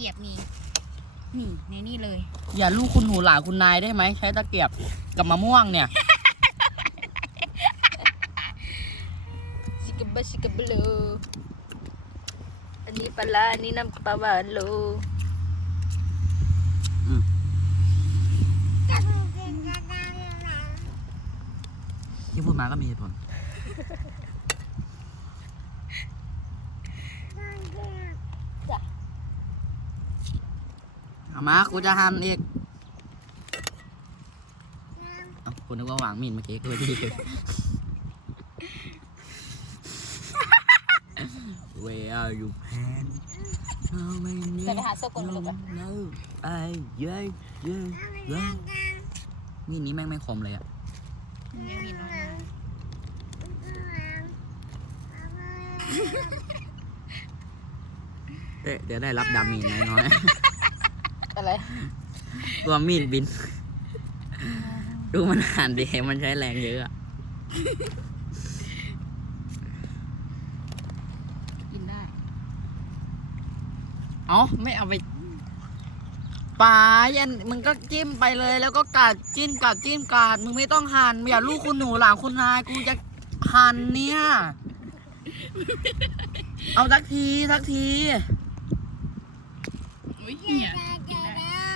กียบมีนี่ในนี่เลย อย่าลูกคุณหนูหลานคุณนายได้ไหมใช้ตะเกียบกับมะม่วงเนี่ยชิกบะชิกบะโลอันนี้ปลาร้าอันนี้น้ำปลาหวานโลอืมที่พูดมาก็มีเหตุผล เอามากูจะหั่นอีกเอ้าคุณนึกว่าหวางมีดเมื่อกี้กูดี Where are you pan? How many จะไปหาเสื้อกลมาดูกัน No, I, yeah, yeah, yeah. มีดนี้แม่งไม่คมเลยอะยังมีน้อยเอ๊ะเดี๋ยวได้รับดามีนน้อย อะไรๆตัวมีดบิน ดูมันหันดิมันใช้แรงเยอะอะกินได้ เอ้าไม่เอาไปปลายันมึงก็จิ้มไปเลย แล้วก็กัดจิ้มกัดจิ้มกัดมึงไม่ต้องหั่นอย่าลูกคุณหนูหลานคุณนายกูจะหั่นเนี่ย เอาสักทีสักทีโอุ้ยเนี่ยกินได้